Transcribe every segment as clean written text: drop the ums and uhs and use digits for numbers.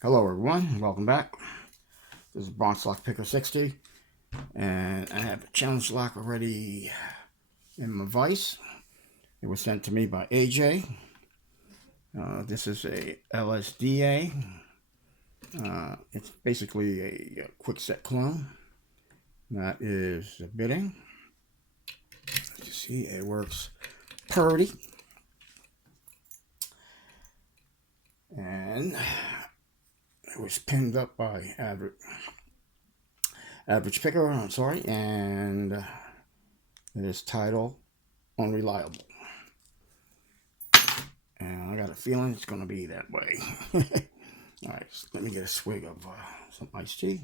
Hello everyone, welcome back. This is Bronx Lock Picker 60, and I have a challenge lock already in my vise. It was sent to me by AJ. This is a LSDA. It's basically a quick set clone. That is the bidding. As you see, it works pretty. And it was pinned up by Average Picker, I'm sorry, and it is titled Unreliable. And I got a feeling it's going to be that way. Alright, so let me get a swig of some iced tea.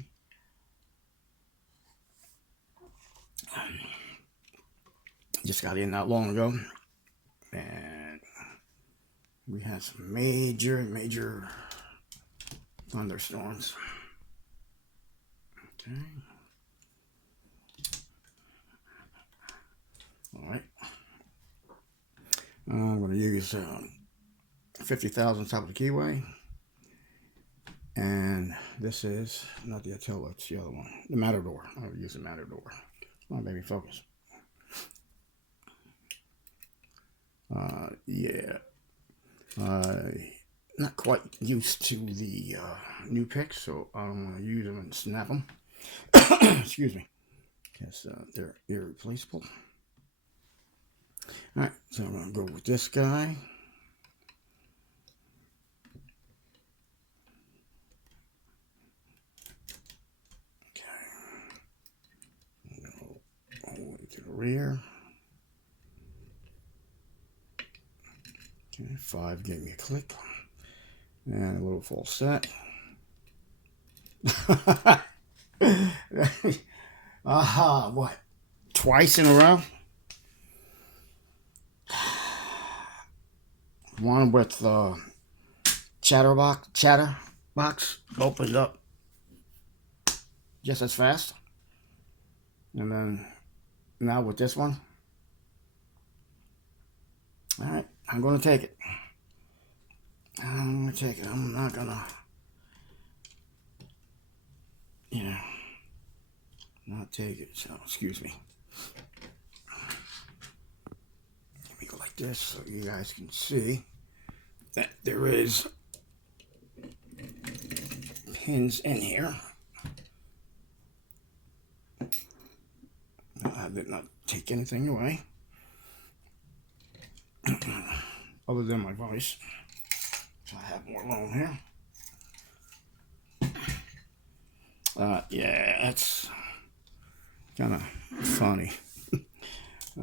Just got in not long ago, and we had some major thunderstorms. Okay. Alright. I'm going to use 50,000 top of the keyway. And this is not the Attila, it's the other one. The Matador. I'll use the Matador. Come on, baby, focus. Yeah. Not quite used to the new picks, so I'm going to use them and snap them. Excuse me. Because they're irreplaceable. Alright, so I'm going to go with this guy. Okay. Go all the way to the rear. Okay, 5 gave me a click. And a little false set. Aha, what? Twice in a row? One with chatterbox opened up just as fast. And then now with this one. Alright, I'm going to take it. I'm going to take it. I'm not going to, not take it. So, excuse me. Let me go like this so you guys can see that there is pins in here. I did not take anything away other than my voice. I have more alone here. Yeah, that's kind of funny.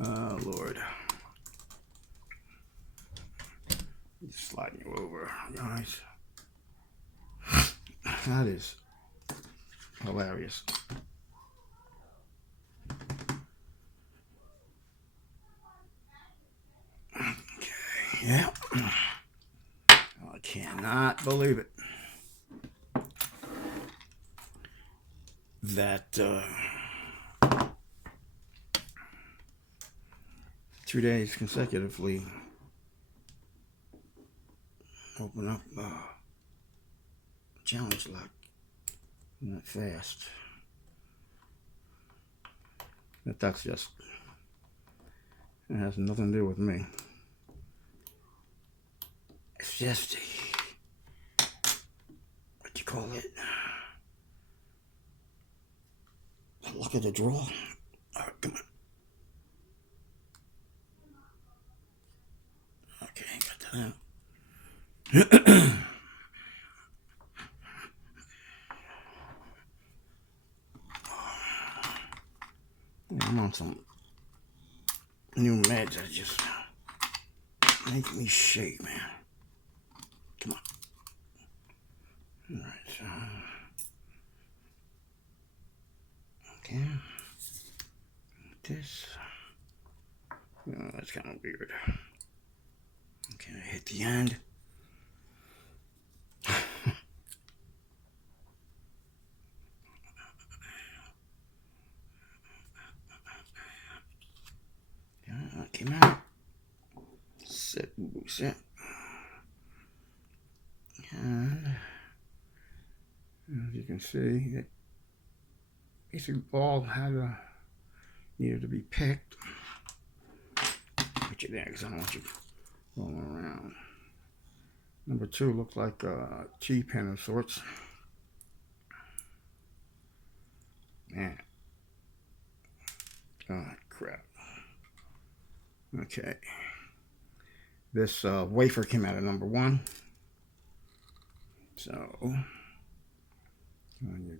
Oh, Lord. Just sliding you over, guys. That is hilarious. Okay, yeah. I cannot believe it. That 2 days consecutively open up challenge lock that fast. But that's just, it has nothing to do with me. It's just what you call it, the luck of the draw. All right, come on. Okay, got that out. I'm on some new meds that just make me shake, man. Come on. All right, so okay, this. Oh, that's kind of weird. Okay, I hit the end. Came out. Set. And can see it basically all needed to be picked. Put you there because I don't want you rolling around. Number 2 looked like a T-pin of sorts. Man. Oh, crap. Okay. This wafer came out of number 1. So, on your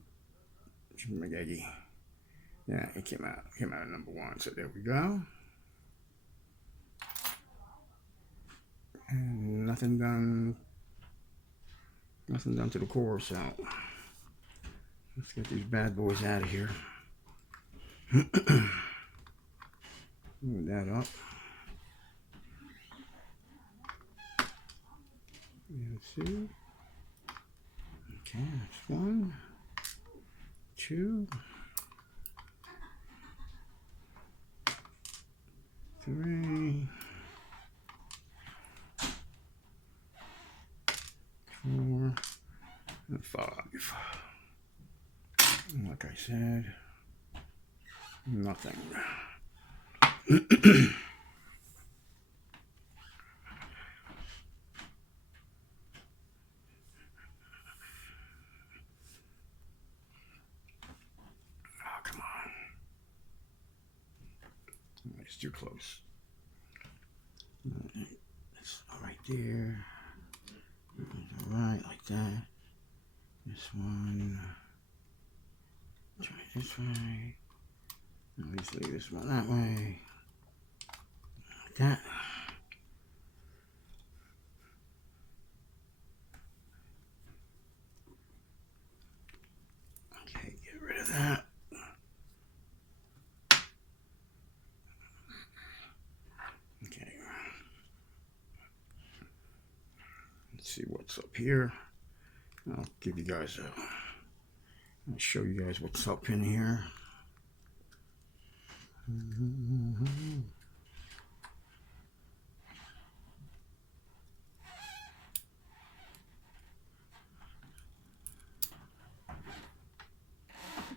McGaggy. Yeah, it came out of number 1. So there we go. And nothing done to the core, so let's get these bad boys out of here. Move that up. Let's see. Okay, that's 1, 2, 3, 4, and 5. And like I said, nothing. Come on. It's too close. It's right there. Alright, like that. This one. Try this way. At least leave this one that way. Like that. Okay, get rid of that. Okay. Let's see what's up here. I'll give you guys I'll show you guys what's up in here.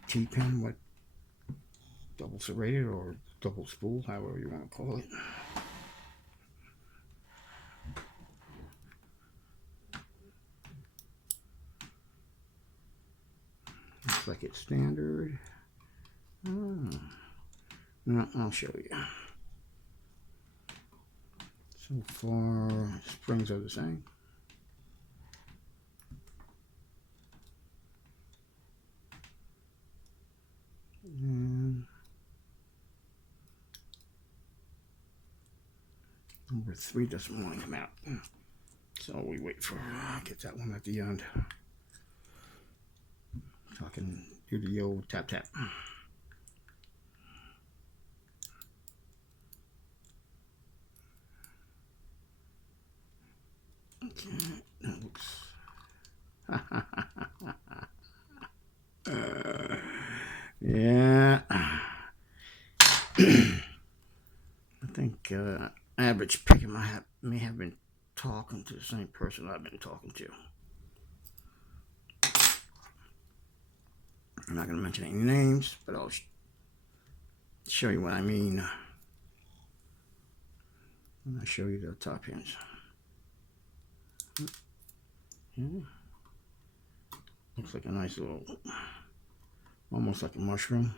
T-pin, what, double serrated or double spool, however you want to call it. Looks like it's standard. Oh. No, I'll show you. So far, springs are the same. And number 3 doesn't want to come out. So we wait for, get that one at the end. So I can do the old tap tap. Okay, that looks. Yeah. I think average picker may have been talking to the same person I've been talking to. I'm not going to mention any names, but I'll show you what I mean. I'll show you the top pins. Yeah. Looks like a nice little, almost like a mushroom.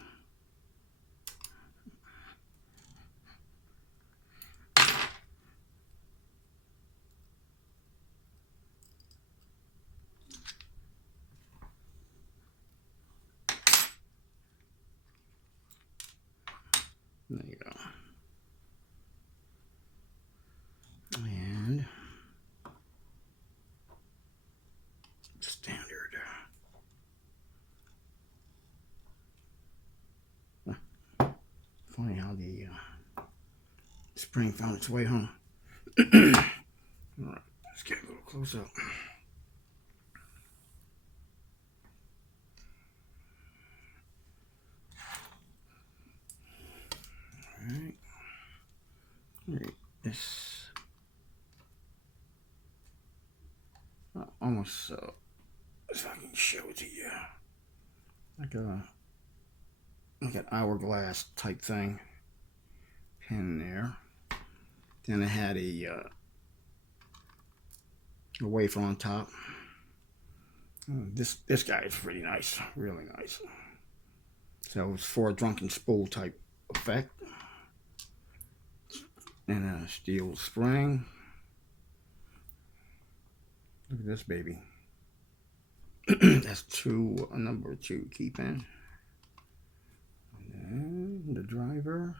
There you go. And standard. Funny how the spring found its way home. Alright, let's get a little close up. Alright, this almost if I can show it to you. like an hourglass type thing pin there. Then it had a wafer on top. This guy is pretty nice, really nice. So it's for a drunken spool type effect. And a steel spring. Look at this baby. That's number 2 key pin. And then the driver.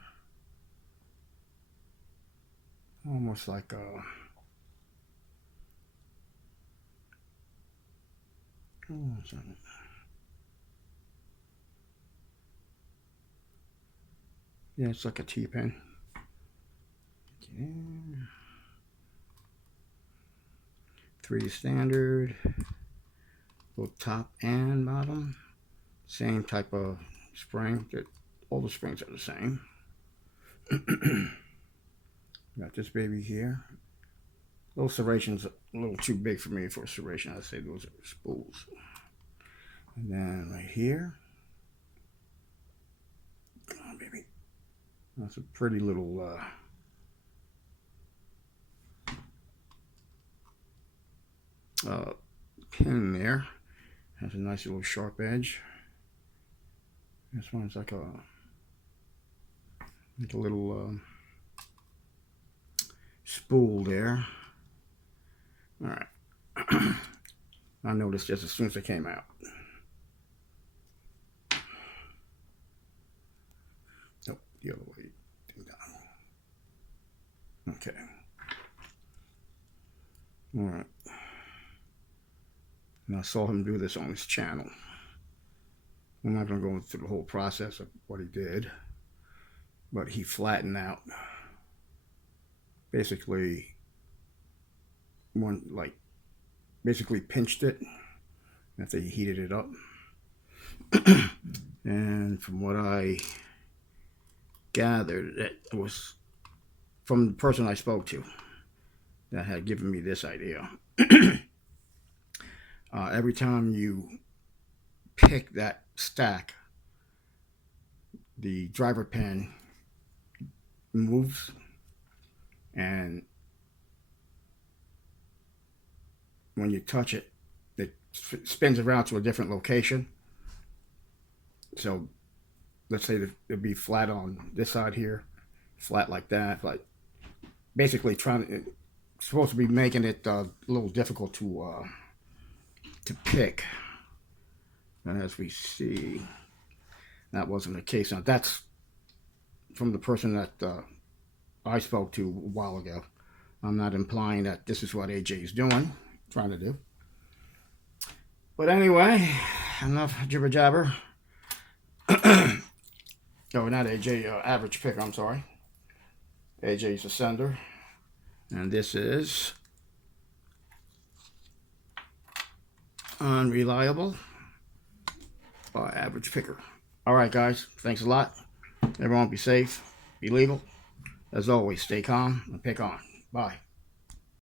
Almost like a yeah, it's like a T-pin. Yeah. 3 standard, both top and bottom. Same type of spring. All the springs are the same. Got this baby here. Those serrations are a little too big for me for a serration. I'd say those are spools. And then right here. Come on, baby. That's a pretty little pin there. Has a nice little sharp edge. This one's like a little spool there. All right. I noticed just as soon as it came out. Nope, the other way. Okay. All right. And I saw him do this on his channel. I'm not going to go through the whole process of what he did, but he flattened out basically basically pinched it after he heated it up. And from what I gathered, it was from the person I spoke to that had given me this idea. Every time you pick that stack, the driver pin moves and when you touch it, it spins around to a different location. So let's say it'd be flat on this side here, flat like that, like basically supposed to be making it a little difficult to pick. And as we see, that wasn't the case. Now that's from the person that I spoke to a while ago. I'm not implying that this is what AJ is trying to do. But anyway, enough jibber jabber. Oh, not AJ, average picker, I'm sorry. AJ's a sender. And this is Unreliable or average picker. All right, guys. Thanks a lot. Everyone be safe, be legal. As always, stay calm and pick on. Bye.